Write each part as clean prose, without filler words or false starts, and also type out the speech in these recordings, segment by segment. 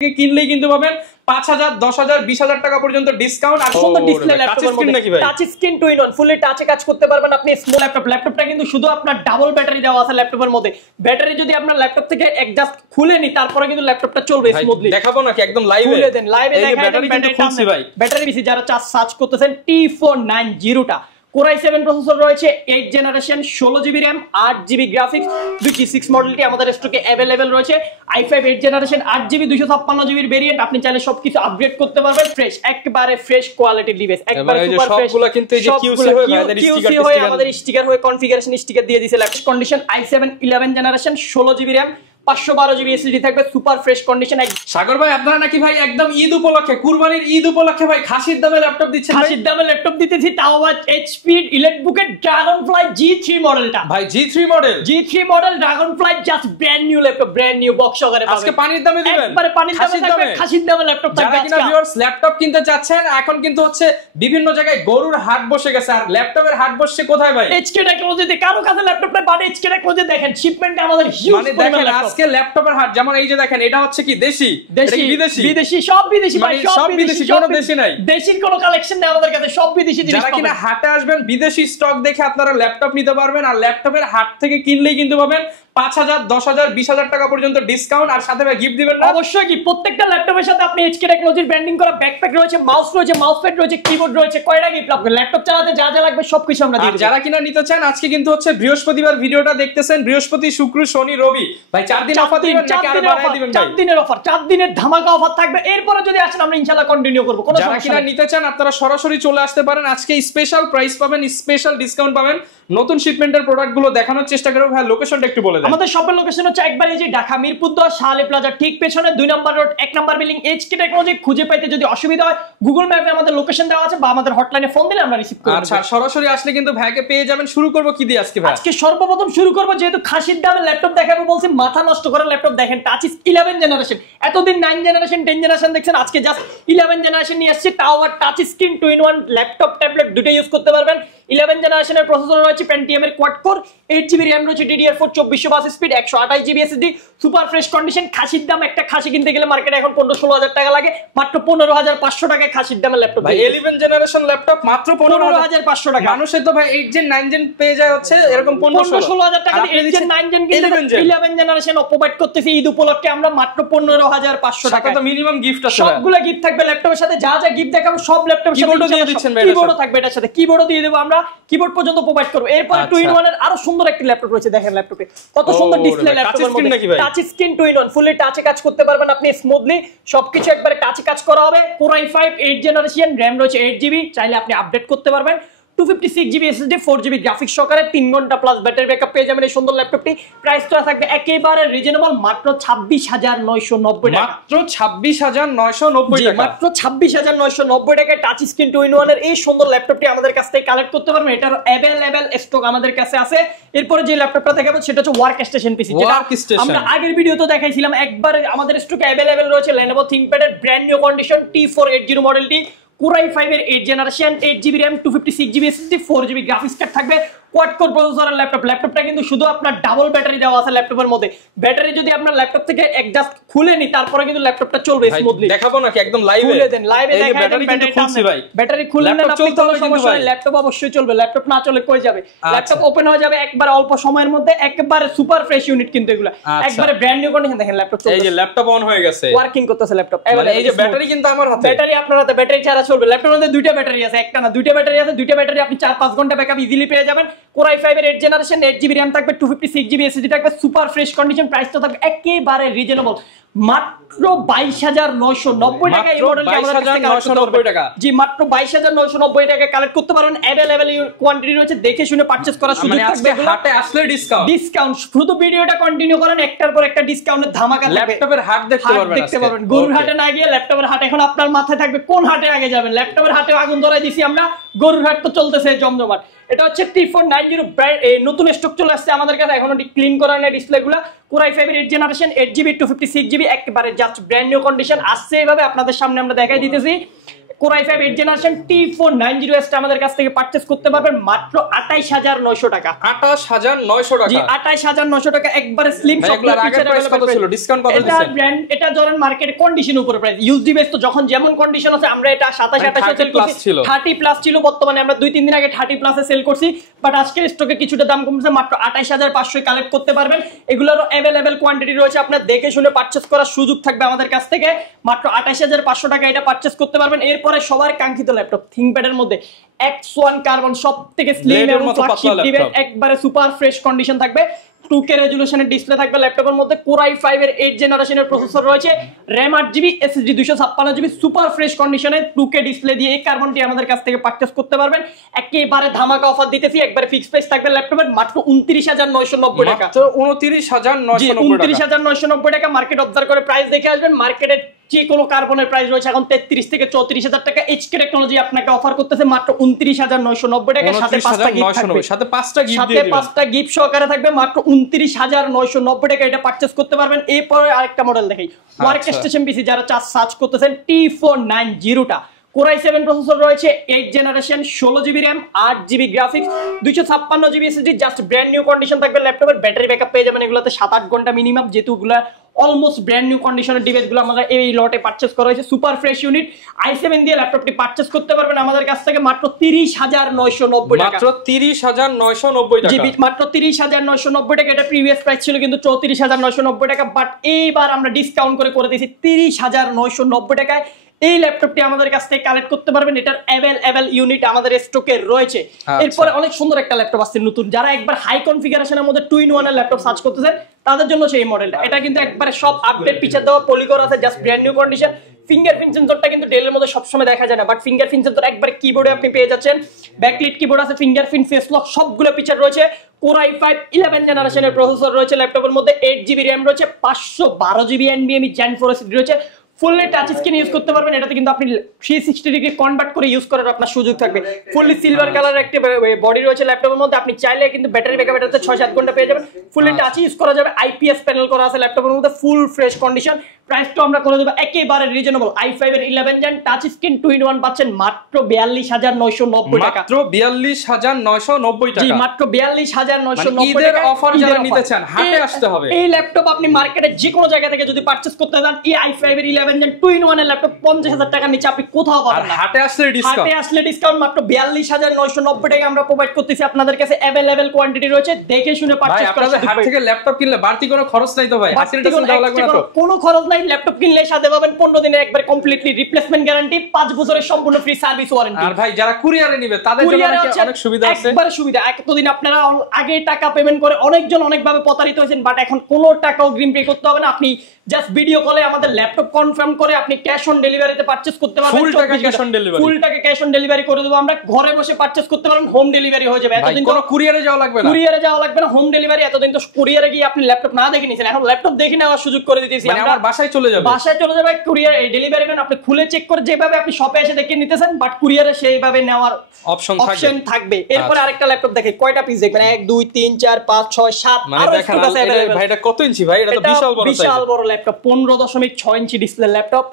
কিনলেই কিন্তু পাবেন ৫,০০০, ১০,০০০, ২০,০০০ টাকা পর্যন্ত ডিসকাউন্ট আর সুন্দর ডিসপ্লে ল্যাপটপের মধ্যে নাকি ভাই touch screen two in one fully টাচে কাজ করতে পারবেন আপনি স্মল ল্যাপটপটা কিন্তু শুধু আপনার ডাবল ব্যাটারি দেওয়া আছে ল্যাপটপের মধ্যে ব্যাটারি যদি আপনার ল্যাপটপ থেকে অ্যাডজাস্ট খুলে নি তারপরে কিন্তু ল্যাপটপটা চলবে স্মুথলি দেখাবো নাকি একদম লাইভে খুলে দেন লাইভে দেখাই ব্যাটারি কিন্তু খুলছি ভাই ব্যাটারি বেশি যারা সার্চ করতেছেন T490 টা Core i7 প্রসেসর রয়েছে 8 generation 16GB RAM 8GB graphics 2T6 মডেলটি আমাদের স্টকে अवेलेबल রয়েছে i5 8 জেনারেশন 8GB 256GB এর ভেরিয়েন্ট আপনি চাইলে সবকিছু আপগ্রেড করতে পারবেন ফ্রেশ একবারে ফ্রেশ কোয়ালিটির ডিভাইস একবারে সুপার ফ্রেশ সবগুলো কিন্তু এই যে QC হয়ে আমাদের স্টিকার হয়ে কনফিগারেশন স্টিকার দিয়ে দিয়েছে laptop condition i7 11 generation 16GB RAM 512GB SSD থাকবে সুপার ফ্রেশ কন্ডিশন সাগর ভাই আপনারা নাকি ভাই একদম ঈদ উপলক্ষে কুরবানির ঈদ উপলক্ষে ভাই খাসির দামে ল্যাপটপ দিচ্ছেন ভাই খাসির দামে ল্যাপটপ দিতেছি তাও আবার HP ইলেকট্রিক ড্রাগনফ্লাই G3 মডেলটা ভাই G3 model Dragonfly just brand new laptop brand new box সহকারে পাবেন আজকে পানির দামে দিবেন একবারে পানির দামে থাকবে খাসির দামে ল্যাপটপ থাকবে যারা কিনা ভিউয়ার্স ল্যাপটপ কিনতে যাচ্ছেন এখন কিন্তু হচ্ছে বিভিন্ন জায়গায় গরুর হাট বসে গেছে আর ল্যাপটপের হাট বসছে কোথায় ভাই HK টেকনোলজিতে কারো কাছে ল্যাপটপটা বাড়ে HK টেকনোলজি দেখেন শিপমেন্টে আমাদের হিউজ মানে দেখেন আজকে ল্যাপটপের হাট যেমন এই যে দেখেন এটা হচ্ছে কি দেশি বিদেশি সব বিদেশি ভাই সব বিদেশি কোনো দেশি নাই দেশির কোনো কালেকশন নেই আমাদের কাছে সব বিদেশি জিনিস যারা কিনা হাটে আসবেন বিদেশি স্টক দেখে আপনারা ল্যাপটপ নিতে পারবেন আর ল্যাপটপের হাট থেকে কিনলেই কিন্তু পাবেন ৫,০০০, ১০,০০০, ২০,০০০ টাকা পর্যন্ত ডিসকাউন্ট আর সাথে ভাই গিফট দিবেন না অবশ্যই কি প্রত্যেকটা ল্যাপটপের সাথে আপনি HK টেকনোলজির ব্র্যান্ডিং করা ব্যাকপ্যাক রয়েছে মাউস রয়েছে মাউস প্যাড রয়েছে কিবোর্ড রয়েছে কয়টা গিফট আপনার ল্যাপটপ চালাতে যা যা লাগবে সবকিছু আমরা দিয়ে দেব যারা কিনা নিতে চান আজকে কিন্তু হচ্ছে বৃহস্পতিবার ভিডিওটা দেখতেছেন বৃহস্পতি শুক্র শনি রবি ভাই 4 দিন অফার দিবেন নাকি আর বাড়ায় দিবেন ভাই 4 দিনের অফার 4 দিনের ধামাকা অফার থাকবে এরপর যদি আসেন আমরা ইনশাআল্লাহ কন্টিনিউ করব কোনো যারা কিনা নিতে চান আপনারা সরাসরি চলে আসতে পারেন আজকে স্পেশাল প্রাইস পাবেন স্পেশাল ডিসকাউন্ট পাবেন নতুন শিপমেন্টের প্রোডাক্টগুলো দেখানোর চেষ্টা করব ভাই লোকেশনটা একটু বলে দেন আমাদের শপের লোকেশন হচ্ছে একবার এই যে ঢাকা মিরপুর 10 শাহালি প্লাজা ঠিক পেছনে 2 নম্বর রোড 1 নম্বর বিল্ডিং HK টেকনোলজি খুঁজে পাইতে যদি অসুবিধা হয় গুগল ম্যাপে আমাদের লোকেশন দেওয়া আছে বা আমাদের হটলাইনে ফোন দিলে আমরা রিসিভ করব আচ্ছা সরাসরি আসলে কিন্তু ভাইকে পেয়ে যাবেন শুরু করব কি দিয়ে আজকে ভাই আজকে সর্বপ্রথম শুরু করব যেহেতু খাসির দামে ল্যাপটপ দেখাবো বলছি মাথা নষ্ট করে ল্যাপটপ দেখেন টাচ 11 জেনারেশন এতদিন 9 জেনারেশন 10 জেনারেশন দেখছেন আজকে জাস্ট 11 জেনারেশন নিয়ে আসছে তাও আর touch screen 2 in 1 laptop tablet দুটো ইউজ করতে পারবেন 11 জেনারেশনের প্রসেসর রয়েছে Pentium এর কোয়াড কোর 8GB RAM রয়েছে DDR4 2420 speed 128GB SSD super fresh condition খাসির দাম একটা খাসি কিনতে গেলে মার্কেটে এখন 15-16,000 টাকা লাগে মাত্র 15,500 টাকায় খাসির দামে ল্যাপটপ ভাই 11 জেনারেশন ল্যাপটপ মাত্র 15,500 টাকা মানুষে তো ভাই 8 জেন 9 জেন পেয়ে যায় হচ্ছে এরকম 15-16,000 টাকা 8 জেন 9 জেন কিনতে 11 জেনারেশন প্রোভাইড করতেছি ঈদ উপলক্ষে আমরা মাত্র 15,500 টাকা তো মিনিমাম গিফট আছে সবগুলা গিফট থাকবে ল্যাপটপের সাথে যা যা গিফট দেখাবো সব ল্যাপটপের সাথে কিবোর্ডও দিয়ে দিচ্ছেন ভাই কিবোর্ডও থাকবে এটার সাথে কিবোর্ডও দিয়ে দেব আমরা কিবোর্ড পর্যন্ত প্রোভাইড করব এরপর 2 in 1 এর আরো সুন্দর একটা ল্যাপটপ রয়েছে দেখেন ল্যাপটপে কত সুন্দর ডিসপ্লে ল্যাপটপের মধ্যে টাচ স্ক্রিন 2 in 1 ফুলি টাচে কাজ করতে পারবেন আপনি স্মুথলি সবকিছু একবারে টাচে কাজ করা হবে Core i5 8 জেনারেশন RAM রয়েছে 8GB চাইলে আপনি আপডেট করতে পারবেন 256GB SSD 4GB গ্রাফিক্স সহকারে 3 ঘন্টা প্লাস ব্যাটারি ব্যাকআপ পেয়ে যাবেন এই সুন্দর ল্যাপটপটি প্রাইসটা থাকবে একেবারে রিজনেবল মাত্র 26,990 টাকা মাত্র 26,990 টাকা মাত্র 26,990 টাকায় টাচ স্ক্রিন 2 in 1 এর এই সুন্দর ল্যাপটপটি আমাদের কাছ থেকে কালেক্ট করতে পারবেন এটার अवेलेबल স্টক আমাদের কাছে আছে এরপর যে ল্যাপটপটা দেখাবো সেটা হচ্ছে ওয়ার্ক স্টেশন পিসি যেটা আমরা আগের ভিডিওতে দেখাইছিলাম একবার আমাদের স্টকে अवेलेबल রয়েছে Lenovo ThinkPad এর ব্র্যান্ড নিউ কন্ডিশন T480 মডেলটি Core i5 এর 8 generation 8GB RAM 256GB SSD 4GB graphics card থাকবে কোয়াড কোর প্রসেসরের ল্যাপটপটা কিন্তু শুধু আপনার ডাবল ব্যাটারি দেওয়া আছে ল্যাপটপের মধ্যে ব্যাটারি যদি আপনার ল্যাপটপ থেকে অ্যাডজাস্ট খুলে নি তারপরে কিন্তু ল্যাপটপটা চলবে স্মুথলি দেখাবো নাকি একদম লাইভে খুলে দেন লাইভে দেখাই ব্যাটারি কিন্তু খুলছি ভাই ব্যাটারি খুলে নেন আপনি কোনো সমস্যা নেই ল্যাপটপ অবশ্যই চলবে ল্যাপটপ না চলে কই যাবে ল্যাপটপ ওপেন হয়ে যাবে একবার অল্প সময়ের মধ্যে একেবারে সুপার ফ্রেশ ইউনিট কিন্তু এগুলা একবারে ব্র্যান্ড নিউ কন্ডিশন দেখেন ল্যাপটপ চলবে এই যে ল্যাপটপ অন হয়ে গেছে ওয়ার্কিং করতেছে ল্যাপটপ মানে এই যে ব্যাটারি কিন্তু আমার হাতে ব্যাটারি আপনার হাতে ব্যাটারি ছাড়া চলবে ল্যাপটপের মধ্যে দুইটা ব্যাটারি আছে একটা না দুইটা ব্যাটারি আছে দুইটা ব্যাটারি আপনি 4-5 ঘন্টা ব্যাকআপ ইজিলি পেয়ে যাবেন Core i5 এর 8 জেনারেশন 8GB RAM থাকবে 256GB SSD থাকবে সুপার ফ্রেশ কন্ডিশন প্রাইসটা থাকবে একেবারে রিজনেবল মাত্র 22,990 টাকা এই মডেলটা আমাদের কাছে 22,990 টাকা জি মাত্র 22,990 টাকা কালেক্ট করতে পারবেন अवेलेबल কোয়ান্টিটি রয়েছে দেখে শুনে পারচেজ করার সুযোগ থাকবে হাটে আসলে ডিসকাউন্ট শুধু ভিডিওটা কন্টিনিউ করেন একটার পর একটা ডিসকাউন্টের ধামাকা ল্যাপটপের হাট দেখতে পারবেন গরুর হাটে না গিয়ে ল্যাপটপের হাট এখন আপনার মাথায় থাকবে কোন হাটে আগে যাবেন ল্যাপটপের হাটে আগুন ধরাই দিছি আমরা গরুর হাট তো চলতেছে জমজমাট এটা হচ্ছে T490 ব্র্যান্ড নতুন স্টক চলে আসছে আমাদের কাছে এখনো ক্লিন করা নেই ডিসপ্লেগুলো Core i5 এর 8 জেনারেশন 8GB 256GB একেবারে জাস্ট ব্র্যান্ড নিউ কন্ডিশন আসছে এইভাবে আপনাদের সামনে আমরা দেখাই দিতেছি Core i5 8th generation T490S আমাদের কাছ থেকে পারচেজ করতে পারবেন মাত্র 28900 টাকা। 28900 টাকা। জি 28900 টাকা একবারে স্লিম সকল ফিচার প্রাইস কত ছিল? ডিসকাউন্ট কত দিয়েছেন? এটা ব্র্যান্ড এটা ধরেন মার্কেট কন্ডিশন উপরে প্রাইস। ইউজ ডিভাইস তো যখন যেমন কন্ডিশন আছে আমরা এটা 27-28 সেল করছি। 30 প্লাস ছিল, বর্তমানে আমরা 2-3 দিন আগে 30 প্লাসে সেল করছি, বাট আজকে স্টকে কিছুটা দাম কমছে, মাত্র 28500 কালেক্ট করতে পারবেন। এগুলোরও अवेलेबल কোয়ান্টিটি রয়েছে, আপনারা দেখে শুনে পারচেজ করার সুযোগ থাকবে আমাদের কাছ থেকে। মাত্র 28500 টাকা এটা পারচেজ করতে পারবেন। এরপরে সবার কাঙ্ক্ষিত ল্যাপটপ থিংকপ্যাডের মধ্যে X1 কার্বন সবথেকে স্লিম এবং ফ্ল্যাগশিপ ডিভাইস, একবারে সুপার ফ্রেশ কন্ডিশন থাকবে। 2K রেজোলিউশনের ডিসপ্লে থাকবে ল্যাপটপের মধ্যে। Core i5 এর 8th জেনারেশনের প্রসেসর রয়েছে, RAM 8GB, SSD 256GB, super fresh কন্ডিশনে 2K ডিসপ্লে দিয়ে এই কার্বনটি আমাদের কাছ থেকে পারচেজ করতে পারবেন। একেবারে ধামাকা অফার দিতেছি, একবারে ফিক্সড প্রাইস থাকবে ল্যাপটপের মাত্র 29990 টাকা। মাত্র 29990 টাকা। মার্কেট অবজার্ভ করে প্রাইস দেখে আসবেন। মার্কেটের যে কোনো কার্বনের প্রাইস রয়েছে এখন 33 থেকে 34000 টাকা। HK টেকনোলজি আপনাকে অফার করতেছে মাত্র 29990 টাকা, সাথে 5টা গিফট থাকবে, সাথে 5টা গিফট দিয়ে দিবেন, 5টা গিফট সহকারে থাকবে মাত্র 29990 টাকা। এটা পারচেজ করতে পারবেন। এরপরে আরেকটা মডেল দেখাই, ওয়ার্কস্টেশন পিসি যারা সার্চ করতেছেন T490 টা। Core i7 প্রসেসর রয়েছে, 8th generation, 16GB RAM, 8GB graphics, 256GB SSD, just brand new condition থাকবে ল্যাপটপের। ব্যাটারি ব্যাকআপ পেয়ে যাবেন এগুলোতে 7-8 ঘন্টা মিনিমাম, যেহেতু এগুলা অলমোস্ট ব্র্যান্ড নিউ কন্ডিশনের ডিভাইসগুলো আমরা এই লটে পারচেজ করা হয়েছে। সুপার ফ্রেশ ইউনিট i7 দিয়ে ল্যাপটপটি পারচেজ করতে পারবেন আমাদের কাছ থেকে মাত্র 30990 টাকা। মাত্র 30990 টাকা। জি মাত্র 30990 টাকা। এটা প্রিভিয়াস প্রাইস ছিল কিন্তু 34990 টাকা, বাট এইবার আমরা ডিসকাউন্ট করে দিয়েছি 30990 টাকায়। এই ল্যাপটপটি আমাদের কাছ থেকে কালেক্ট করতে পারবেন। এটার अवेलेबल ইউনিট আমাদের স্টকে রয়েছে। এরপরে অনেক সুন্দর একটা ল্যাপটপ আছে নতুন, যারা একবার হাই কনফিগারেশনের মধ্যে 2-in-1 এর ল্যাপটপ সার্চ করতেছেন তাদের জন্য সেই মডেলটা। এটা কিন্তু একবারে সব আপডেট ফিচার দেওয়া, পলিগন আছে, just brand new condition. Fingerprint সেন্সরটা কিন্তু ডেলের মধ্যে সবসময় দেখা যায় না, বাট ফিঙ্গারপ্রিন্ট সেন্সর একবার কিবোর্ডে আপনি পেয়ে যাচ্ছেন। ব্যাকলিট কিবোর্ড আছে, ফিঙ্গারপ্রিন্ট ফেস লক, সবগুলো ফিচার রয়েছে। Core i5 11th জেনারেশনের প্রসেসর রয়েছে ল্যাপটপের মধ্যে, 8GB RAM রয়েছে, 512GB NVMe Gen 4 SSD রয়েছে। ফুললি টাচ স্ক্রিন ইউজ করতে পারবেন। এটাতে কিন্তু আপনি 360 ডিগ্রি কনভার্ট করে ইউজ করার আপনার সুযোগ থাকবে। ফুললি সিলভার কালার একটা বডি রয়েছে ল্যাপটপের মধ্যে, আপনি চাইলে কিন্তু ব্যাটারি ব্যাকআপ এটাতে 6-7 ঘন্টা পেয়ে যাবেন। ফুললি টাচ ইউজ করা যাবে, IPS প্যানেল করা আছে ল্যাপটপের মধ্যে, ফুল ফ্রেশ কন্ডিশন। প্রাইসটা আমরা করে দেব একেবারে রিজনেবল। i5 এর 11th gen touch screen 2-in-1 পাচ্ছেন মাত্র 42990 টাকা। মাত্র 42990 টাকা। জি মাত্র 42990 টাকা। অফার যারা নিতে চান হাটে আসতে হবে। এই ল্যাপটপ আপনি মার্কেটে যে কোনো জায়গা থেকে যদি পারচেজ করতে চান, এই i5 এর 11th জেন 2-in-1 এর ল্যাপটপ 50000 টাকার নিচে আপনি কোথাও পাবেন না। হাটে আসলে ডিসকাউন্ট মাত্র 42990 টাকা আমরা প্রোভাইড করতেছি। আপনাদের কাছে अवेलेबल কোয়ান্টিটি রয়েছে, দেখে শুনে পারচেজ করতে পারবেন। হাট থেকে ল্যাপটপ কিনলে বাড়তি কোনো খরচ নাই তো ভাই? হাসিল টাকা দেওয়া লাগবে না তো? কোনো খরচ নাই। ল্যাপটপ কিনলে সাথে পাবেন 15 দিনের একবার কমপ্লিটলি রিপ্লেসমেন্ট গ্যারান্টি, 5 বছরের সম্পূর্ণ ফ্রি সার্ভিস ওয়ারেন্টি। আর ভাই যারা কুরিয়ারে নেবে তাদের জন্য অনেক সুবিধা আছে, একবার সুবিধা। এতদিন আপনারা আগে টাকা পেমেন্ট করে অনেকজন অনেকভাবে প্রতারিত হয়েছেন, বাট এখন কোনো টাকা অগ্রিম পে করতে হবে না। আপনি জাস্ট ভিডিও কলে আমাদের ল্যাপটপ কনফার্ম করে আপনি ক্যাশ অন ডেলিভারিতে পারচেজ করতে পারবেন। ফুল টাকা ক্যাশ অন ডেলিভারি, ফুল টাকা ক্যাশ অন ডেলিভারি করে দেব আমরা। ঘরে বসে পারচেজ করতে পারবেন, হোম ডেলিভারি হয়ে যাবে। এতদিন কোনো কুরিয়ারে যাওয়া লাগবে না, হোম ডেলিভারি। এতদিন তো কুরিয়ারে গিয়ে আপনি ল্যাপটপ না দেখে নিয়েছেন, এখন ল্যাপটপ দেখে নেওয়ার সুযোগ করে দিতেছি। মানে আমার বাসায় চলে যাবে কুরিয়ার ডেলিভারি ম্যান, আপনি খুলে চেক করে যেভাবে আপনি শপে এসে দেখে নিতেছেন, বাট কুরিয়ারে সেইভাবে নেওয়ার অপশন থাকবে। এরপর আরেকটা ল্যাপটপ দেখে কয়টা পিস দেখবেন, 1 2 3 4 5 6 7। মানে দেখেন ভাই এটা কত ইঞ্চি ভাই? এটা তো বিশাল বড় ল্যাপটপ, 15.6 ইঞ্চি ডিসপ্লে ল্যাপটপ।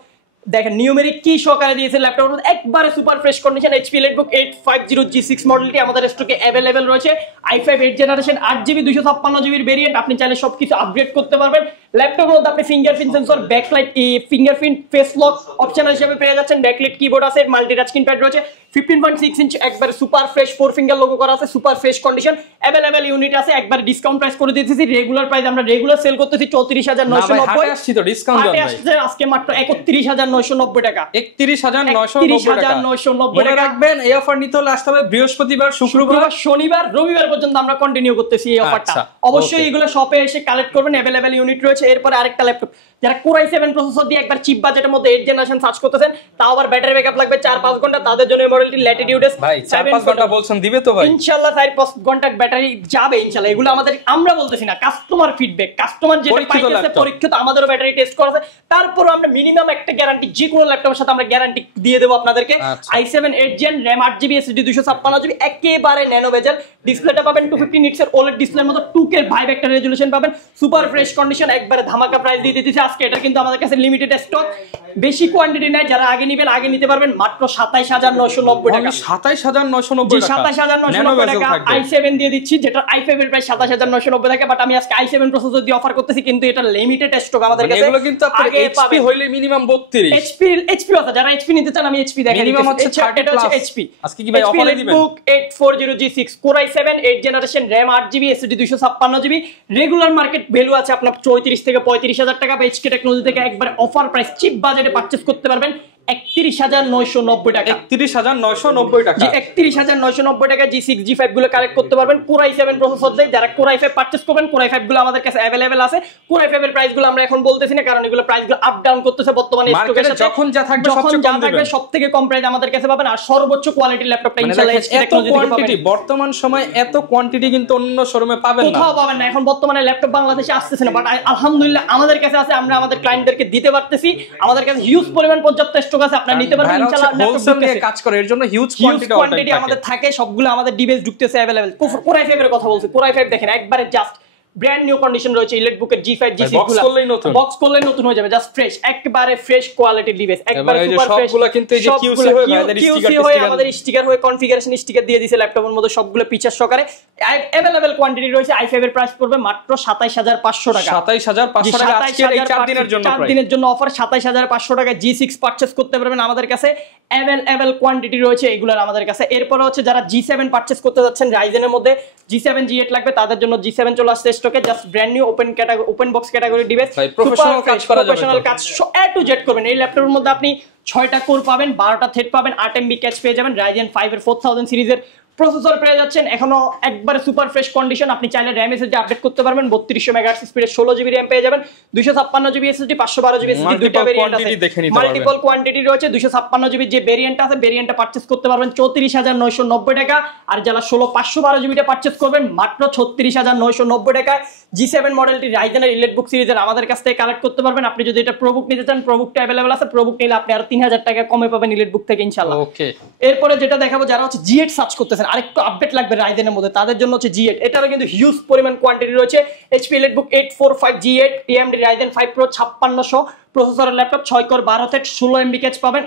দেখেন নিউমেরিক কি সহকারে দিয়েছে ল্যাপটপের মধ্যে, একবারে super fresh condition. HP EliteBook 850G6 মডেলটি আমাদের স্টকে अवेलेबल রয়েছে। i5 8th generation, 8GB 256GB এর ভেরিয়েন্ট। আপনি চাইলে সবকিছু আপগ্রেড করতে পারবেন। ল্যাপটপের মধ্যে আপনি fingerprint sensor, backlight, fingerprint face lock optional হিসেবে পেয়ে যাচ্ছেন। ব্যাকলাইট কিবোর্ড আছে, মাল্টি টাচ স্ক্রিন প্যাড রয়েছে, 15.6 ইঞ্চ একবার সুপার ফ্রেশ 4 ফিঙ্গার লোগো করা আছে, super fresh condition. Available unit আছে, একবার ডিসকাউন্ট প্রাইস করে দিতেছি। রেগুলার প্রাইস আমরা রেগুলার সেল করতেছি 34990। আসছি তো ডিসকাউন্ট দেন ভাই। আজকে মাত্র 31990 টাকা। 31990 টাকা। রাখবেন এই অফার নিতে হলে আসতে হবে বৃহস্পতিবার, শুক্রবার, শনিবার, রবিবার পর্যন্ত আমরা কন্টিনিউ করতেছি এই অফারটা। অবশ্যই এগুলো শপে এসে কালেক্ট করবেন, अवेलेबल ইউনিট রয়েছে। এরপর আরেকটা ল্যাপটপ, যারা Core i7 প্রসেসর দিয়ে একবার চিপ বাজেটের মধ্যে 8th জেনারেশন সার্চ করতেছেন, তাও আবার ব্যাটারি ব্যাকআপ লাগবে 4-5 ঘন্টা, তাদের জন্য এই মডেলটি ল্যাটিটিউড এস। ভাই 4-5 ঘন্টা বলছেন দিবে তো ভাই? ইনশাআল্লাহ 4-5 ঘন্টা ব্যাটারি যাবে ইনশাআল্লাহ। এগুলো আমাদের আমরা বলতেছি না, কাস্টমার ফিডব্যাক, কাস্টমার যেটা পাইতেছে পরীক্ষিত, আমাদেরও ব্যাটারি টেস্ট করা আছে। তারপর আমরা মিনিমাম একটা গ্যারান্টি যে কোনো ল্যাপটপের সাথে আমরা গ্যারান্টি দিয়ে দেব আপনাদেরকে। i7 8th gen, RAM 8GB, SSD 256GB, একেবারে ন্যানো বেজেল। ডিসপ্লেটা পাবেন 250 নিটস এর OLED ডিসপ্লের মতো, 2K ভাইব একটা রেজোলিউশন পাবেন, সুপার ফ্রেশ কন্ডিশন, একবারে ধামাকা প্রাইস দিয়ে দিতেছি আজকে। এটা কিন্তু আমাদের কাছে লিমিটেড স্টক। বেশি কোয়ান্টিটি নাই, যারা আগে নেবেন আগে নিতে পারবেন মাত্র 27990 টাকা। 27990 টাকা, 27990 টাকা i7 দিয়ে দিচ্ছি, যেটা i5 এর প্রাইস 27990 টাকা, বাট আমি আজকে i7 প্রসেসর দিয়ে অফার করতেছি, কিন্তু এটা লিমিটেড স্টক আমাদের কাছে। এগুলো কিন্তু আপনার এইচপি হইলে মিনিমাম 32, এইচপি আছে, যারা এইচপি নিতে চান আমি এইচপি দেখাই মিনিমাম হচ্ছে 30 প্লাস এইচপি। আজকে কি ভাই অফারে দিবেন? বুক 840G6 Core i7 8 generation, RAM 8GB, SSD 256GB, regular market value আছে আপনার 34 থেকে 35000 টাকা, বা HK টেকনোলজি থেকে একবার অফার প্রাইস চিপ বাজেটে পারচেজ করতে পারবেন 31990 টাকা। 31990 টাকা, জি 31990 টাকা G6 G5 গুলো কালেক্ট করতে পারবেন Core i7 প্রসেসর দিয়ে। যারা Core i5 পারচেজ করবেন, Core i5 গুলো আমাদের কাছে अवेलेबल আছে। Core i5 এর প্রাইস গুলো আমরা এখন বলতেছি না, কারণ এগুলো প্রাইস গুলো আপ ডাউন করতেছে বর্তমানে স্টকের সাথে। যখন যা থাকবে সবথেকে কম প্রাইস আমাদের কাছে পাবেন, আর সর্বোচ্চ কোয়ালিটির ল্যাপটপটা ইনশাআল্লাহ HK টেকনোলজি থেকে পাবেন। বর্তমান সময় এত কোয়ান্টিটি কিন্তু অন্য শোরুমে পাবেন না, কোথাও পাবেন না। এখন বর্তমানে ল্যাপটপ বাংলাদেশে আসতেছে না, বাট আলহামদুলিল্লাহ আমাদের কাছে আছে, আমরা আমাদের ক্লায়েন্টদেরকে দিতে পারতেছি। আমাদের কাছে হিউজ পরিমাণ পর্যাপ্ত স্টক আছে, আপনারা নিতে পারবেন ইনশাআল্লাহ। হোলসেল নিয়ে কাজ করে, এর জন্য হিউজ কোয়ান্টিটি আমাদের থাকে, সবগুলো আমাদের ডিভাইস ঢুকতেছে अवेलेबल। Core i5 এর কথা বলছি, Core i5 দেখেন একবারে জাস্ট ব্র্যান্ড নিউ কন্ডিশন রয়েছে। ইলেটবুকের G5 G6 গুলো বক্স করলেই নতুন হয়ে যাবে, জাস্ট ফ্রেশ, একবারে ফ্রেশ কোয়ালিটির ডিভাইস, একবারে সুপার ফ্রেশ। সবগুলো কিন্তু এই যে QC হয়ে আমাদের স্টিকার হয়ে কনফিগারেশন স্টিকার দিয়ে দিয়েছে ল্যাপটপের মধ্যে, সবগুলো ফিচার সহকারে अवेलेबल কোয়ান্টিটি রয়েছে। i5 এর প্রাইস পড়বে মাত্র 27500 টাকা। 27500 টাকা আজকের এই 4 দিনের জন্য, 4 দিনের জন্য অফার 27500 টাকা G6 পারচেজ করতে পারবেন আমাদের কাছে। अवेलेबल কোয়ান্টিটি রয়েছে এগুলোর আমাদের কাছে। এরপর হচ্ছে যারা G7 পারচেজ করতে যাচ্ছেন রাইজেনের মধ্যে, G7 G8 লাগবে, তাদের জন্য G7 চলে আসছে স্টকে, just brand new open box category device, professional কাজ করা যাবে, প্রফেশনাল কাজ A to Z করবেন। এই ল্যাপটপের মধ্যে আপনি 6টা কোর পাবেন, 12টা থ্রেড পাবেন, 8 MB ক্যাচ পেয়ে যাবেন, Ryzen 5 এর 4000 সিরিজের প্রসেসর পেয়ে যাচ্ছেন, এখনো একবারে সুপার ফ্রেশ কন্ডিশন। আপনি চাইলে RAM SSD আপডেট করতে পারবেন, 3200 মেগাহার্টজ স্পিডের 16GB RAM পেয়ে যাবেন, 256GB SSD 512GB SSD, দুইটা ভেরিয়েন্ট আছে, মাল্টিপল কোয়ান্টিটি রয়েছে। 256GB যে ভেরিয়েন্ট আছে, ভেরিয়েন্টটা পারচেজ করতে পারবেন 34990 টাকা, আর যারা 16512GBটা পারচেজ করবেন মাত্র 36990 টাকা। G7 মডেলটি রাইজেনের ইলেটবুক সিরিজের আমাদের কাছ থেকে কালেক্ট করতে পারবেন। আপনি যদি এটা প্রোবুক নিতে চান, প্রোবুকটা अवेलेबल আছে, প্রোবুক নিলে আপনি আরো 3000 টাকা কমে পাবেন ইলেটবুক থেকে ইনশাআল্লাহ। ওকে, এরপরে যেটা দেখাবো, যারা হচ্ছে G8 সার্চ করতেছেন, আরেকটু আপডেট লাগবে রাইজেনের মধ্যে, তাদের জন্য হচ্ছে G8। এটারও কিন্তু হিউজ পরিমাণ কোয়ান্টিটি রয়েছে। HP ইলেটবুক 845 G8 AMD Ryzen 5 Pro 5600 প্রসেসরের laptop, 6 core 12 thread 16 MB catch পাবেন।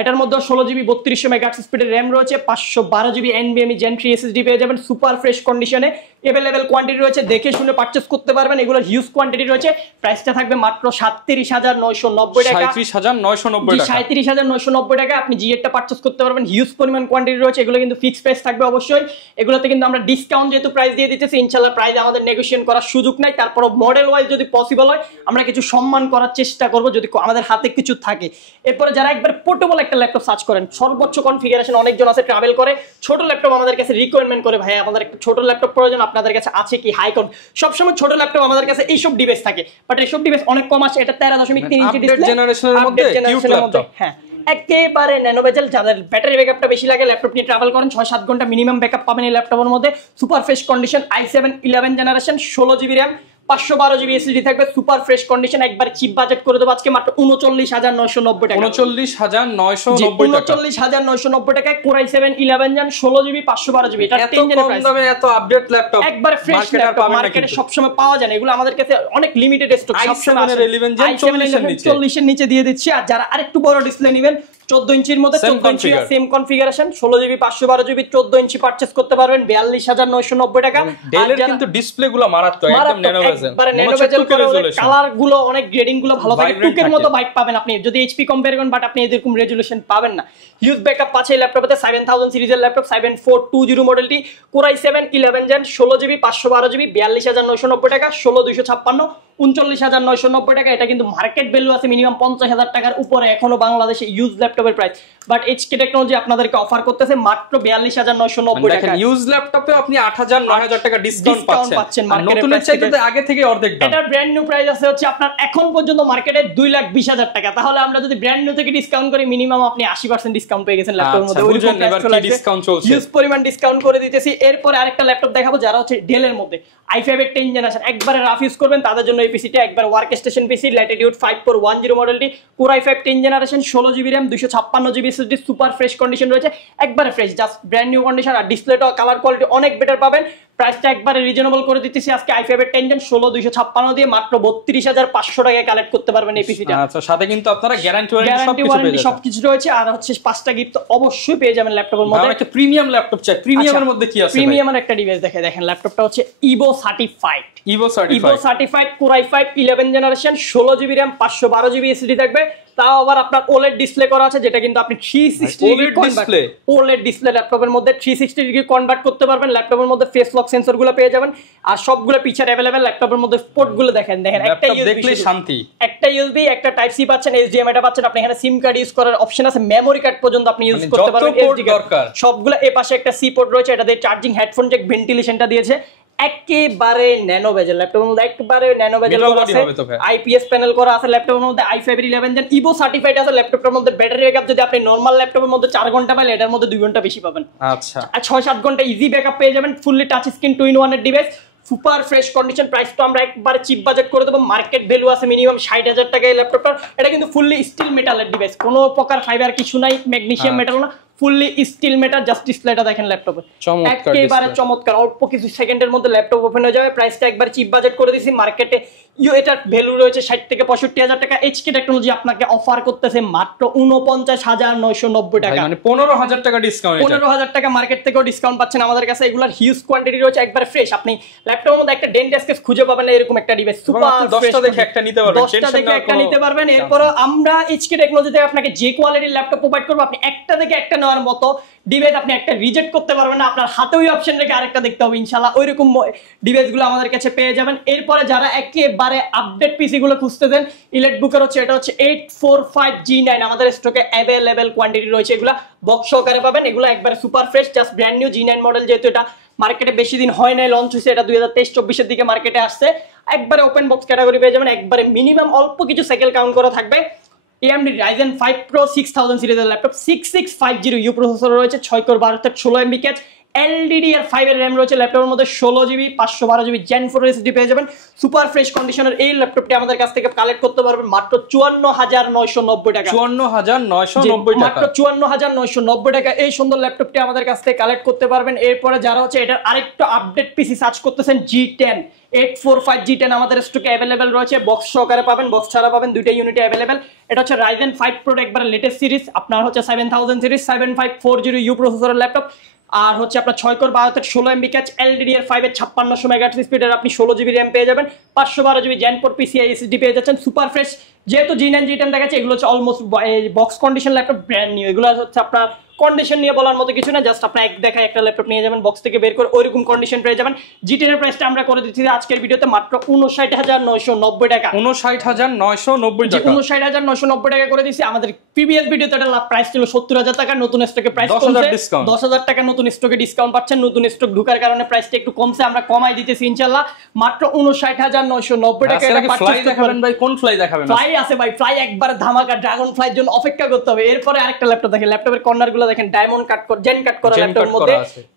এটার মধ্যে 16GB 3200 মেগাহার্টজ স্পিডের RAM রয়েছে, 512GB NVMe Gen 3 SSD পেয়ে যাবেন সুপার ফ্রেশ কন্ডিশনে। अवेलेबल কোয়ান্টিটি রয়েছে, দেখে শুনে পারচেজ করতে পারবেন। এগুলোর হিউজ কোয়ান্টিটি রয়েছে। প্রাইসটা থাকবে মাত্র 37990 টাকা। 37990 টাকা আপনি G8 টা পারচেজ করতে পারবেন। হিউজ পরিমাণ কোয়ান্টিটি রয়েছে, এগুলো কিন্তু ফিক্সড প্রাইস থাকবে অবশ্যই। এগুলোতে কিন্তু আমরা ডিসকাউন্ট যেহেতু প্রাইস দিয়ে দিতেছি, ইনশাআল্লাহ প্রাইস আমাদের নেগোশিয়েশন করার সুযোগ নাই। তারপর মডেল ওয়াইজ যদি পসিবল হয় আমরা কিছু সম্মান করার চেষ্টা করব, যদি আমাদের হাতে কিছু থাকে। এরপরে যারা একবার পোর্টেবল একটা ল্যাপটপ সার্চ করেন, সর্বোচ্চ কনফিগারেশন, অনেকজন আছে ট্রাভেল করে, ছোট ল্যাপটপ আমাদের কাছে রিকোয়ারমেন্ট করে, ভাই আমাদের একটা ছোট ল্যাপটপ প্রয়োজন, আপনাদের কাছে আছে কি? হাইকন সবসময় ছোট ল্যাপটপ আমাদের কাছে এইসব ডিভাইস থাকে, বাট এইসব ডিভাইস অনেক কম আছে। এটা 13.3 ইঞ্চি ডিসপ্লে, জেনারেশনের মধ্যে কিউট ল্যাপটপ, হ্যাঁ একেবারে ন্যানো বেজেল। যাদের ব্যাটারি ব্যাকআপটা বেশি লাগে, ল্যাপটপ নিয়ে ট্রাভেল করেন, 6-7 ঘন্টা মিনিমাম ব্যাকআপ পাবেন এই ল্যাপটপের মধ্যে। Super fresh condition, i7 11 generation, 16GB RAM, 512GB SSD থাকবে, সুপার ফ্রেশ কন্ডিশন। একবার চিপ বাজেট করে দেবো আজকে মাত্র 39990 টাকা। 39990 টাকায় Core i7 11 Gen 16GB 512GB। এটা 10 জেনের প্রাইস, এত আপডেট ল্যাপটপ একবার ফ্রেশ ল্যাপটপ মার্কেটে সবসময় পাওয়া যায় না, এগুলো আমাদের কাছে অনেক লিমিটেড স্টক। সবসময় 11 Gen 40 এর নিচে দিয়ে দিচ্ছি। আর যারা আরেকটু বড় ডিসপ্লে নেবেন, 14 ইঞ্চির মধ্যে, 14 ইঞ্চি সেম কনফিগারেশন, 16GB 512GB 14 ইঞ্চি পারচেজ করতে পারবেন 42990 টাকা। ডেলের কিন্তু ডিসপ্লেগুলো মারাত্মক, একদম ন্যানো বেজেল, মানে ন্যানো বেজেল করে, কালার গুলো অনেক গ্রেডিং গুলো ভালো থাকে, টুকের মতো ভাইব পাবেন আপনি যদি এইচপি কম্পেয়ার করেন, বাট আপনি এরকম রেজোলিউশন পাবেন না। হিউজ ব্যাকআপ আছে এই ল্যাপটপে। 7000 সিরিজের ল্যাপটপ, 7420 মডেলটি, Core i7 11 Gen 16GB 512GB 42990 টাকা, 16256 39990 টাকা। এটা কিন্তু মার্কেট ভ্যালু আছে মিনিমাম 50000 টাকার উপরে এখনো বাংলাদেশে ইউজ ল্যাপটপের প্রাইস, বাট HK টেকনোলজি আপনাদেরকে অফার করতেছে মাত্র 42990 টাকা। ইউজ ল্যাপটপে আপনি 8000 9000 টাকা ডিসকাউন্ট পাচ্ছেন, নতুনের চাইতে আগে থেকে অর্ধেক দাম। এটা ব্র্যান্ড নিউ প্রাইস আছে হচ্ছে আপনার এখন পর্যন্ত মার্কেটে 2,20,000 টাকা। তাহলে আমরা যদি ব্র্যান্ড নিউ থেকে ডিসকাউন্ট করি, মিনিমাম আপনি 80% ডিসকাউন্ট পেয়ে গেছেন ল্যাপটপের মধ্যে। বুঝুন এবার কি ডিসকাউন্ট চলছে, হিউজ পরিমাণ ডিসকাউন্ট করে দিতেছি। এরপরে আরেকটা ল্যাপটপ দেখাবো, যারা হচ্ছে ডেলের মধ্যে i5 এর 10 জেনারেশন একবারে রাফ ইউজ করবেন, তাদের জন্য এই পিসিটা একবার ওয়ার্ক স্টেশন পিসি, ল্যাটিটিউড 5410 মডেলটি, Core i5 10 জেনারেশন, 16GB RAM, 256GB SSD, super fresh condition রয়েছে, একবারে fresh, just brand new condition. আর ডিসপ্লেটা কালার কোয়ালিটি অনেক বেটার পাবেন। প্রাইসটা একবারে রিজনেবল করে দিতেছি আজকে i5 এর 10 জেন 16256 দিয়ে মাত্র 32500 টাকায় কালেক্ট করতে পারবেন এই পিসিটা। আচ্ছা, সাথে কিন্তু আপনারা গ্যারান্টি ওয়ারেন্টি সবকিছু রয়েছে, আর হচ্ছে 5টা গিফট অবশ্যই পেয়ে যাবেন ল্যাপটপের মধ্যে। একটা প্রিমিয়াম ল্যাপটপ চাই, প্রিমিয়ামের মধ্যে কি আছে? প্রিমিয়ামের একটা ডিভাইস দেখেন ল্যাপটপটা হচ্ছে Ivo certified Core i5 11 generation 16GB RAM 512GB SSD থাকবে, তাও আবার আপনার OLED ডিসপ্লে করা আছে, যেটা কিন্তু আপনি 360 ডিগ্রি OLED ডিসপ্লে ল্যাপটপের মধ্যে 360 ডিগ্রি কনভার্ট করতে পারবেন। ল্যাপটপের মধ্যে ফেস লক সেন্সরগুলো পেয়ে যাবেন, আর সবগুলো ফিচার अवेलेबल। ল্যাপটপের মধ্যে পোর্টগুলো দেখেন একটা দেখলে শান্তি, একটা USB একটা টাইপ সি পাচ্ছেন, HDMI টা পাচ্ছেন, আপনি এখানে সিম কার্ড ইউজ করার অপশন আছে, মেমরি কার্ড পর্যন্ত আপনি ইউজ করতে পারবেন, SD কার্ড সবগুলো। এই পাশে একটা সি পোর্ট রয়েছে, এটা দিয়ে চার্জিং, হেডফোন জ্যাক, ভেন্টিলেশনটা দিয়েছে। একেবারে ন্যানো বেজেল ল্যাপটপের মধ্যে, একেবারে ন্যানো বেজেল করা আছে, আইপিএস প্যানেল করা আছে ল্যাপটপের মধ্যে। i5 এর 11 জেন ইভো সার্টিফাইড আছে ল্যাপটপের মধ্যে। ব্যাটারি ব্যাকআপ যদি আপনি নরমাল ল্যাপটপের মধ্যে 4 ঘন্টা পাইলে, এটার মধ্যে 2 ঘন্টা বেশি পাবেন। আচ্ছা, আর 6-7 ঘন্টা ইজি ব্যাকআপ পেয়ে যাবেন। ফুললি টাচ স্ক্রিন 2-in-1 এর device, super fresh condition. Price তো আমরা একবারে চিপ বাজেট করে দেবো, মার্কেট ভ্যালু আছে মিনিমাম 60,000 টাকা এই ল্যাপটপটার। এটা কিন্তু ফুললি স্টিল মেটালের ডিভাইস, কোনো প্রকার ফাইবার কিছু নাই, ম্যাগনেসিয়াম মেটাল না, ফুললি স্টিল মেটাল। জাস্ট ডিসপ্লেটা দেখেন ল্যাপটপে, একেবারে চমৎকার। অল্প কিছু সেকেন্ডের মধ্যে ল্যাপটপ ওপেন হয়ে যাবে। প্রাইসটা একবার চিপ বাজেট করে দিয়েছি। মার্কেটে এটার ভ্যালু রয়েছে 60 থেকে 65,000 টাকা। এইচকে টেকনোলজি আপনাকে অফার করতেছে মাত্র 49,990 টাকা, মানে 15,000 টাকা ডিসকাউন্ট। 15,000 টাকা মার্কেট থেকেও ডিসকাউন্ট পাচ্ছেন আমাদের কাছে। এগুলার হিউজ কোয়ান্টিটি রয়েছে, একবার ফ্রেশ। আপনি ল্যাপটপের মধ্যে একটা ডেন্ট স্কেচ খুঁজে পাবেন না এরকম একটা ডিভাইস। সুপার 10টা দেখে একটা নিতে পারবেন, 10টা দেখে একটা নিতে পারবেন। এরপর আমরা এইচকে টেকনোলজি থেকে আপনাকে যে কোয়ালিটির ল্যাপটপ প্রোভাইড করব, আপনি একটা দেখে একটা নেওয়ার মতো ডিভাইস আপনি একটা রিজেক্ট করতে পারবেন না। আপনার হাতে ওই অপশন রেখে আরেকটা দেখতে হবে ইনশাআল্লাহ। ওইরকম ডিভাইসগুলো আমাদের কাছে পেয়ে যাবেন। এরপরে যারা একেবারে আপডেট পিসি গুলো খুঁজতেছেন, ইলেট বুকের হচ্ছে এটা হচ্ছে 845G9 আমাদের স্টকে अवेलेबल কোয়ান্টিটি রয়েছে। এগুলা বক্স সহকারে পাবেন, এগুলো একবারে super fresh, just brand new G9 model. যেহেতু এটা মার্কেটে বেশি দিন হয় নাই, লঞ্চ হয়েছে, এটা 2023-24 এর দিকে মার্কেটে আসছে। একবারে ওপেন বক্স ক্যাটাগরি পেয়ে যাবেন, একবারে মিনিমাম অল্প কিছু সাইকেল কাউন্ট করা থাকবে। AMD Ryzen 5 Pro 6000 সিরিজের ল্যাপটপ, 6650U প্রসেসর রয়েছে, 6 কোর 12/16 MB ক্যাচ, LDDR5 এর RAM রয়েছে ল্যাপটপের মধ্যে, 16GB 512GB Gen 4 SSD পেয়ে যাবেন। সুপার ফ্রেশ কন্ডিশনের এই ল্যাপটপটি আমাদের কাছ থেকে কালেক্ট করতে পারবেন মাত্র 54,990 টাকা। 54,990 টাকা, মাত্র 54,990 টাকা এই সুন্দর ল্যাপটপটি আমাদের কাছ থেকে কালেক্ট করতে পারবেন। এরপরে যারা হচ্ছে এটার আরেকটু আপডেট পিসি সার্চ করতেছেন, G10 845G10 আমাদের স্টকে अवेलेबल রয়েছে, বক্স সহকারে পাবেন, বক্স ছাড়া পাবেন, দুইটা ইউনিটে अवेलेबल। এটা হচ্ছে Ryzen 5 Pro একবার লেটেস্ট সিরিজ, আপনার হচ্ছে 7000 সিরিজ 7540U প্রসেসরের ল্যাপটপ, আর হচ্ছে আপনার 6 কোর 12/16 MB ক্যাচ, LDDR5 এর 5600 মেগাহার্টজ স্পিডের আপনি 16GB RAM পেয়ে যাবেন, 512GB Gen 4 PCIe SSD পেয়ে যাচ্ছেন। সুপার ফ্রেশ, যেহেতু G9 G10 দেখাচ্ছে, এগুলো হচ্ছে almost box condition laptop, brand new. এগুলো হচ্ছে আপনার কন্ডিশন নিয়ে বলার মতো কিছু না, জাস্ট আপনি এক দেখায় একটা ল্যাপটপ নিয়ে যাবেন, বক্স থেকে বের করে ওইরকম কন্ডিশন পেয়ে যাবেন। G10 এর প্রাইসটা আমরা করে দিচ্ছি আজকের ভিডিওতে মাত্র 59,990 টাকা। 59,990 টাকা, 59,990 টাকা করে দিচ্ছি। আমাদের প্রিভিয়াস ভিডিওতে এটা প্রাইস ছিল 70,000 টাকা, নতুন স্টকে প্রাইস কমছে 10,000 টাকা, নতুন স্টকে ডিসকাউন্ট পাচ্ছেন। নতুন স্টক ঢোকার কারণে প্রাইসটা একটু কমছে, আমরা কমাই দিতেছি ইনশাআল্লাহ। মাত্র 59,990 টাকা। এটা ফ্লাই দেখাবেন ভাই, কোন ফ্লাই দেখাবেন? ফ্লাই আছে ভাই, ফ্লাই একবার ধামাকা, ড্রাগন ফ্লাইর জন্য অপেক্ষা করতে হবে। এরপরে আরেকটা ল্যাপটপ দেখেন, ল্যাপটপের কর্নারগুলো দেখেন, ডায়মন্ড কাট করে, জেন কাট করা ল্যাপটপের মধ্যে।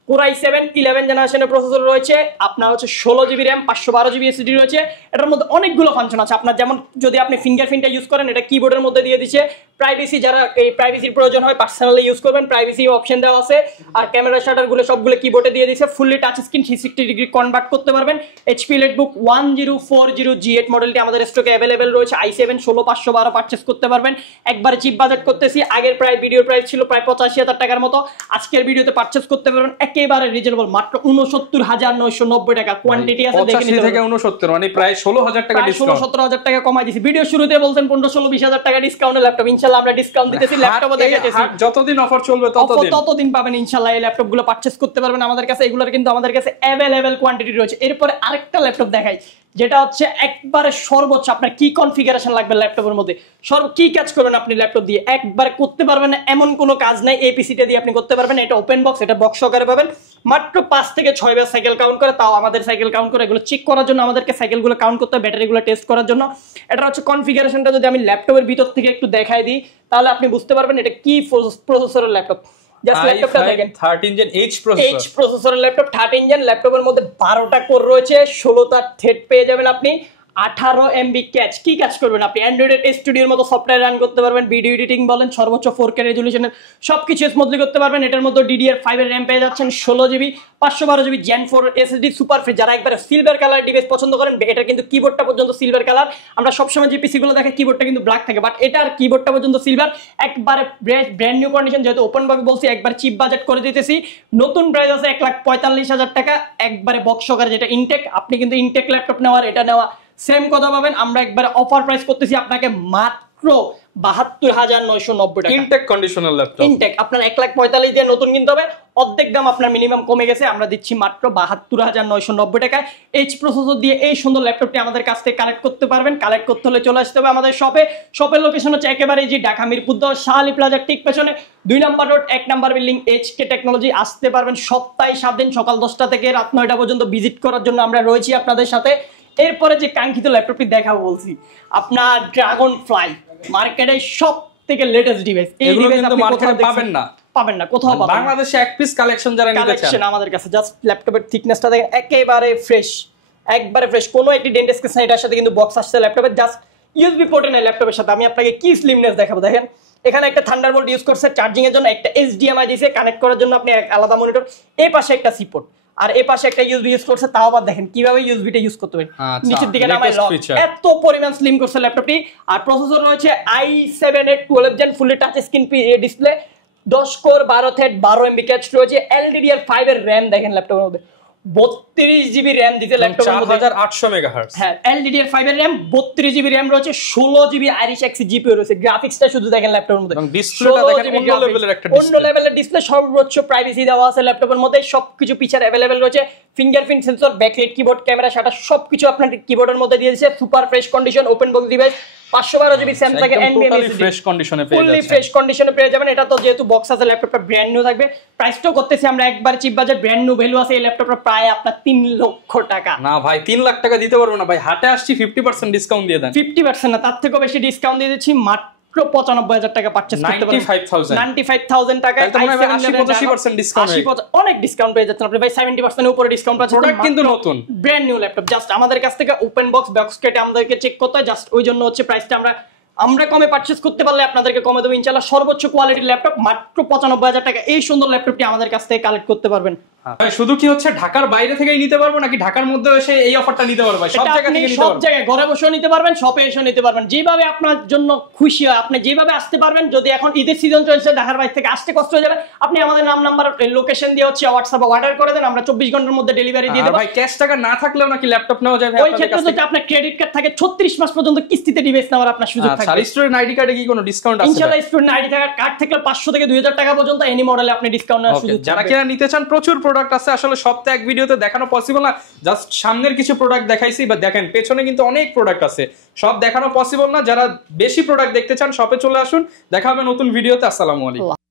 Core i7 11 জেনারেশনের প্রসেসর রয়েছে, আপনার হচ্ছে 16GB RAM 512GB SSD রয়েছে। এটার মধ্যে অনেকগুলো ফাংশন আছে আপনার, যেমন যদি আপনি ফিঙ্গারপ্রিন্টটা ইউজ করেন, এটা কিবোর্ডের মধ্যে দিয়ে দিচ্ছে। প্রাইভেসি, যারা এই প্রাইভেসির প্রয়োজন হয় পার্সোনালি ইউজ করবেন, প্রাইভেসি অপশন দেওয়া আছে। আর ক্যামেরা শাটারগুলো সবগুলো কিবোর্ডে দিয়ে দিচ্ছে। Fully touch screen 360 degree convert করতে পারবেন। HP EliteBook 1040G8 মডেলটি আমাদের স্টকে अवेलेबल রয়েছে। i7 16512 পারচেজ করতে পারবেন, একবারে চিপ বাজেট করতেছি। আগের ভিডিওর প্রাইস ছিল প্রায় 85,000 টাকার মতো, আজকের ভিডিওতে পারচেজ করতে পারবেন একেবারে রিজনেবল মাত্র 69,990 টাকা। কোয়ান্টিটি আছে দেখে নিতে, থেকে 69 মানে প্রায় 16,000 টাকা ডিসকাউন্ট, 17,000 টাকা কমাই দিয়েছি। ভিডিও শুরুতে বলতেন 15-16-20,000 টাকা ডিসকাউন্টের ল্যাপটপ, ইনশাআল্লাহ আমরা ডিসকাউন্ট দিতেছি। ল্যাপটপও দেখাইতেছি, যতদিন অফার চলবে ততদিন পাবেন ইনশাআল্লাহ। এই ল্যাপটপগুলো পারচেজ করতে পারবেন আমাদের কাছে, এগুলোর কিন্তু আমাদের কাছে अवेलेबल কোয়ান্টিটি রয়েছে। এরপরে আরেকটা ল্যাপটপ দেখাই, যেটা হচ্ছে একবারে সর্বোচ্চ আপনার কি কনফিগারেশন লাগবে ল্যাপটপের মধ্যে, কি কাজ করবেন আপনি ল্যাপটপ দিয়ে, একবারে করতে পারবেন না এমন কোনো কাজ নাই এই পিসিটা দিয়ে আপনি করতে পারবেন। এটা ওপেন বক্স, এটা বক্স সহকারে পাবেন। মাত্র 5 থেকে 6 বার সাইকেল কাউন্ট করে, তাও আমাদের সাইকেল কাউন্ট করে, এগুলো চেক করার জন্য আমাদেরকে সাইকেলগুলো কাউন্ট করতে হয়, ব্যাটারিগুলো টেস্ট করার জন্য। এটা হচ্ছে কনফিগারেশনটা যদি আমি ল্যাপটপের ভিতর থেকে একটু দেখাই দিই, তাহলে আপনি বুঝতে পারবেন এটা কি প্রসেসরের ল্যাপটপ। জাস্ট ল্যাপটপটা দেখেন, 13 জেন H প্রসেসরের ল্যাপটপ, 13 জেন ল্যাপটপের মধ্যে 12টা কোর রয়েছে, 16টা থ্রেড পেয়ে যাবেন আপনি। 18 MB ক্যাচ। কি কাজ করবেন আপনি? অ্যান্ড্রয়েডের স্টুডিওর মতো সফটওয়্যার রান করতে পারবেন, ভিডিও এডিটিং বলেন, সর্বোচ্চ 4K রেজুলেশনের সবকিছু স্মুথলি করতে পারবেন। এটার মধ্যে DDR5 এর RAM পেয়ে যাচ্ছেন 16GB, 512GB Gen 4 SSD super free. যারা একবারে সিলভার কালার ডিভাইস পছন্দ করেন, এটা কিন্তু কিবোর্ডটা পর্যন্ত সিলভার কালার। আমরা সবসময় যে পিসি গুলো দেখে কিবোর্ডটা কিন্তু ব্ল্যাক থাকে, বাট এটার কিবোর্ডটা পর্যন্ত সিলভার, একবারে ব্র্যান্ড নিউ কন্ডিশন। যেহেতু ওপেন বক্স বলছি, একবার চিপ বাজেট করে দিতেছি। নতুন প্রাইস আছে 1,45,000 টাকা, একবারে বক্স সহকারে, যেটা ইনটেক। আপনি কিন্তু ইনটেক ল্যাপটপ নেওয়ার এটা নেওয়া সেম কথা পাবেন। আমরা একবারে অফার প্রাইস করতেছি আপনাকে মাত্র 72,990 টাকা। ইনটেক কন্ডিশনাল ল্যাপটপ, ইনটেক আপনার 1,45,000 দিয়ে নতুন কিনতে হবে, অর্ধেক দাম আপনার মিনিমাম কমে গেছে। আমরা দিচ্ছি মাত্র 72,990 টাকায়। এইচ প্রসেসর দিয়ে এই সুন্দর ল্যাপটপটি আমাদের কাছ থেকে কালেক্ট করতে পারবেন। কালেক্ট করতে হলে চলে আসতে হবে আমাদের শপে। শপের লোকেশন হচ্ছে একেবারে যে ঢাকা মিরপুর 10 শাহালি প্লাজার ঠিক পেছনে 2 নম্বর রোড 1 নম্বর বিল্ডিং, HK টেকনোলজি। আসতে পারবেন সপ্তাহে 7 দিন, সকাল 10টা থেকে রাত 9টা পর্যন্ত ভিজিট করার জন্য আমরা রয়েছি আপনাদের সাথে। এরপরে যে কাঙ্ক্ষিত ল্যাপটপটি দেখাবো বলছি, আপনার ড্রাগন ফ্লাই, মার্কেটে সব থেকে লেটেস্ট ডিভাইস। এই ডিভাইস আপনি মার্কেটে পাবেন না কোথাও পাবেন। বাংলাদেশে এক পিস কালেকশন যারা নিতে চান, আমাদের কাছে জাস্ট ল্যাপটপের থিকনেসটা দেখেন, একেবারে ফ্রেশ, একবারে ফ্রেশ। কোনো একটি ডেন্ট স্কেচ নাই, এটার সাথে কিন্তু বক্স আসছে ল্যাপটপের, জাস্ট ইউএসবি পোর্ট নেই ল্যাপটপের সাথে। আমি আপনাকে কি স্লিমনেস দেখাবো দেখেন, এখানে একটা থান্ডারবোল্ট ইউজ করছে চার্জিং এর জন্য, একটা HDMI দিয়েছে কানেক্ট করার জন্য আপনি আলাদা মনিটর, এই পাশে একটা সি পোর্ট, আর এই পাশে একটা ইউএসবি ইউজ করছে। তাও আবার দেখেন কিভাবে ইউএসবিটা ইউজ করতে হবে, নিচের দিকে নামাই লক, এত পরিমাণ স্লিম করছে ল্যাপটপটি। আর প্রসেসর রয়েছে i7 12 Gen fully touch screen display, 10 core 12 thread 12 MB cache রয়েছে। LDDR5 এর RAM দেখেন ল্যাপটপের মধ্যে 32GB RAM দিতে ল্যাপটপের মধ্যে, 4800 মেগাহার্টজ। হ্যাঁ, LDDR5 এর RAM, 32GB RAM রয়েছে, 16GB আইরিশ এক্স জিপিইউ রয়েছে। গ্রাফিক্সটা শুধু দেখেন ল্যাপটপের মধ্যে, এবং ডিসপ্লেটা দেখেন অন্য লেভেলের একটা ডিসপ্লে, অন্য লেভেলের ডিসপ্লে। সর্বোচ্চ প্রাইভেসি দেওয়া আছে ল্যাপটপের মধ্যে, সবকিছু ফিচার अवेलेबल রয়েছে। Fingerprint sensor, backlight keyboard, camera, সেটা সবকিছু আপনার কিবোর্ডের মধ্যে দিয়ে দিয়েছে। Super fresh condition open box device, 512GB Samsung এর NVMe ফ্রেশ কন্ডিশনে পেয়ে যাবেন, ফুললি ফ্রেশ কন্ডিশনে পেয়ে যাবেন। এটা তো যেহেতু বক্স আছে, ল্যাপটপটা ব্র্যান্ড নিউ থাকবে। প্রাইসটাও করতেছি আমরা একবার cheap budget, brand new value আছে এই ল্যাপটপটা প্রায় আপনার 3 লক্ষ টাকা। না ভাই 3 লাখ টাকা দিতে পারবো না ভাই, হাটে আসছি 50% ডিসকাউন্ট দিয়ে দেন। 50% না, তার থেকেও বেশি ডিসকাউন্ট দিয়ে দিচ্ছি, মাত্র 95,000 টাকা পারচেজ করতে পারবেন। 95,000 টাকা, 80% ডিসকাউন্ট, অনেক ডিসকাউন্ট পেয়ে যাচ্ছেন আপনি ভাই। 70% উপরে ডিসকাউন্ট পাচ্ছেন, প্রোডাক্ট কিন্তু নতুন ব্র্যান্ড নিউ ল্যাপটপ। জাস্ট আমাদের কাছ থেকে ওপেন বক্স কেটে আমাদেরকে চেক করতে হয়, জাস্ট ওই জন্য হচ্ছে প্রাইসটা আমরা কমে পারচেজ করতে পারলে আপনাদেরকে কমে দেবো ইনশাআল্লাহ। সর্বোচ্চ কোয়ালিটির ল্যাপটপ মাত্র 95,000 টাকা। এই সুন্দর ল্যাপটপটি আমাদের কাছ থেকে কালেক্ট করতে পারবেন। শুধু কি হচ্ছে ঢাকার বাইরে থেকেই নিতে পারবো নাকি ঢাকার মধ্যে এসে এই অফারটা নিতে পারবো? সব জায়গা থেকে নিতে পারবো, সব জায়গায় ঘরে বসেও নিতে পারবেন, শপে এসেও নিতে পারবেন, যেভাবে আপনার জন্য খুশি হয় আপনি যেভাবে আসতে পারবেন। যদি এখন ঈদের সিজন চলছে, ঢাকার বাইরে থেকে আসতে কষ্ট হয়ে যাবে, আপনি আমাদের নাম্বার লোকেশন দিয়ে হচ্ছে হোয়াটসঅ্যাপে অর্ডার করে দেন, আমরা 24 ঘন্টার মধ্যে ডেলিভারি দিয়ে দেব। ভাই ক্যাশ টাকা না থাকলেও নাকি ল্যাপটপ নেওয়া যাবে? ওই ক্ষেত্রে যদি আপনার ক্রেডিট কার্ড থাকে 36 মাস পর্যন্ত কিস্তিতে ডিভাইস নেওয়ার আপনার সুযোগ থাকবে। আর স্টুডেন্ট আইডি কার্ডে কি কোনো ডিসকাউন্ট আছে? ইনশাআল্লাহ স্টুডেন্ট আইডি কার্ড থেকে 500 থেকে 2000 টাকা পর্যন্ত এনি মডেলে আপনি ডিসকাউন্ট নেওয়ার সুযোগ। যারা কিনা নিতে চান, প্রচুর প্রোডাক্ট আছে, আসলে সব তো এক ভিডিওতে দেখানো পসিবল না। জাস্ট সামনের কিছু প্রোডাক্ট দেখাইছি, বা দেখেন পেছনে কিন্তু অনেক প্রোডাক্ট আছে, সব দেখানো পসিবল না। যারা বেশি প্রোডাক্ট দেখতে চান শপে চলে আসুন, দেখা হবে নতুন ভিডিওতে। আসসালামু আলাইকুম।